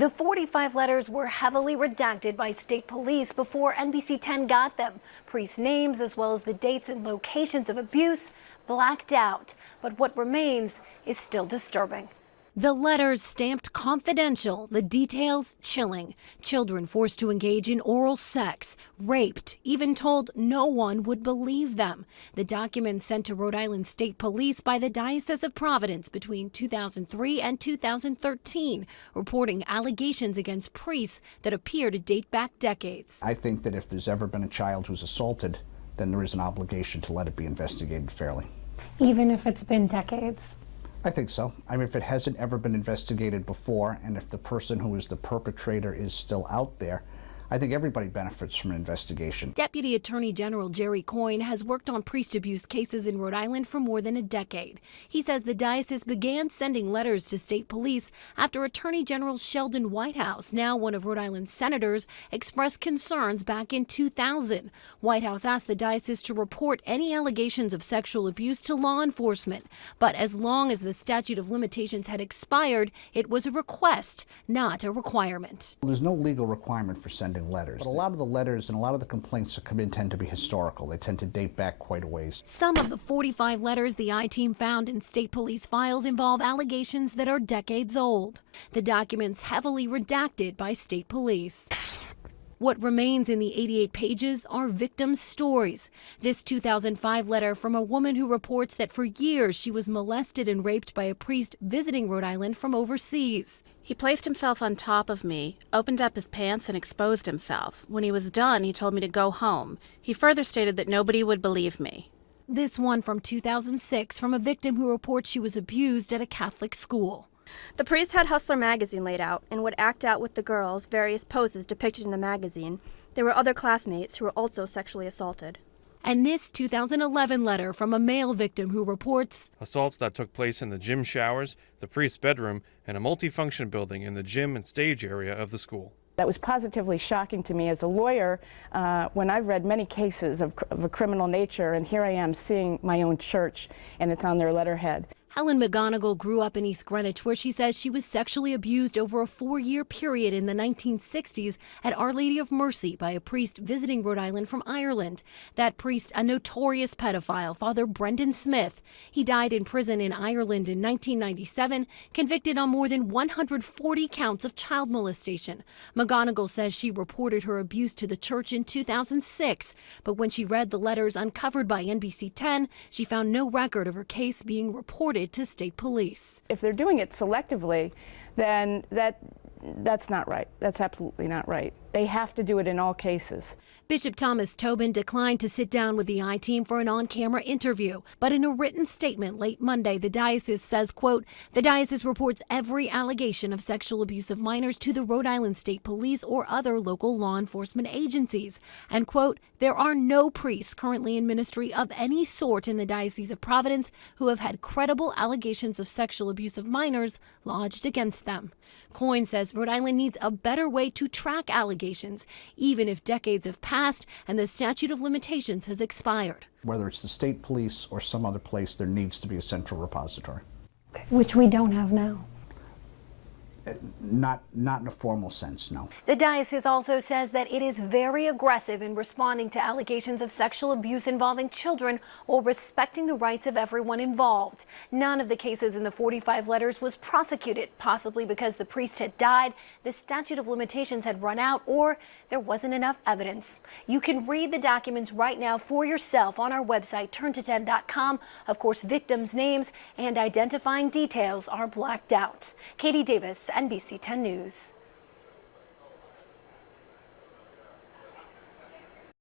The 45 letters were heavily redacted by state police before NBC 10 got them. Priests' names, as well as the dates and locations of abuse, blacked out. But what remains is still disturbing. The letters stamped confidential, the details chilling. Children forced to engage in oral sex, raped, even told no one would believe them. The documents sent to Rhode Island State Police by the Diocese of Providence between 2003 and 2013, reporting allegations against priests that appear to date back decades. I think that if there's ever been a child who's assaulted, then there is an obligation to let it be investigated fairly. Even if it's been decades? I think so. I mean, if it hasn't ever been investigated before, and if the person who is the perpetrator is still out there, I think everybody benefits from an investigation. Deputy Attorney General Jerry Coyne has worked on priest abuse cases in Rhode Island for more than a decade. He says the diocese began sending letters to state police after Attorney General Sheldon Whitehouse, now one of Rhode Island's senators, expressed concerns back in 2000. Whitehouse asked the diocese to report any allegations of sexual abuse to law enforcement. But as long as the statute of limitations had expired, it was a request, not a requirement. There's no legal requirement for sending letters. But a lot of the letters and a lot of the complaints that come in tend to be historical. They tend to date back quite a ways. Some of the 45 letters the I-Team found in state police files involve allegations that are decades old. The documents heavily redacted by state police. What remains in the 88 pages are victims' stories. This 2005 letter from a woman who reports that for years she was molested and raped by a priest visiting Rhode Island from overseas. He placed himself on top of me, opened up his pants, and exposed himself. When he was done, he told me to go home. He further stated that nobody would believe me. This one from 2006 from a victim who reports she was abused at a Catholic school. The priest had Hustler magazine laid out and would act out with the girls various poses depicted in the magazine. There were other classmates who were also sexually assaulted. And this 2011 letter from a male victim who reports assaults that took place in the gym showers, the priest's bedroom, and a multifunction building in the gym and stage area of the school. That was positively shocking to me as a lawyer when I've read many cases of a criminal nature, and here I am seeing my own church and it's on their letterhead. Helen McGonigal grew up in East Greenwich, where she says she was sexually abused over a 4-year period in the 1960s at Our Lady of Mercy by a priest visiting Rhode Island from Ireland. That priest, a notorious pedophile, Father Brendan Smith. He died in prison in Ireland in 1997, convicted on more than 140 counts of child molestation. McGonigal says she reported her abuse to the church in 2006, but when she read the letters uncovered by NBC 10, she found no record of her case being reported to state police. If they're doing it selectively, then that's not right. That's absolutely not right. They have to do it in all cases. Bishop Thomas Tobin declined to sit down with the I-Team for an on-camera interview, but in a written statement late Monday, the diocese says, quote, the diocese reports every allegation of sexual abuse of minors to the Rhode Island State Police or other local law enforcement agencies, and quote, there are no priests currently in ministry of any sort in the Diocese of Providence who have had credible allegations of sexual abuse of minors lodged against them. Coyne says Rhode Island needs a better way to track allegations, even if decades have passed and the statute of limitations has expired. Whether it's the state police or some other place, there needs to be a central repository. Which we don't have now. Not in a formal sense, no. The diocese also says that it is very aggressive in responding to allegations of sexual abuse involving children while respecting the rights of everyone involved. None of the cases in the 45 letters was prosecuted, possibly because the priest had died, the statute of limitations had run out, or there wasn't enough evidence. You can read the documents right now for yourself on our website, turnto10.com. Of course, victims' names and identifying details are blacked out. Katie Davis, NBC 10 News.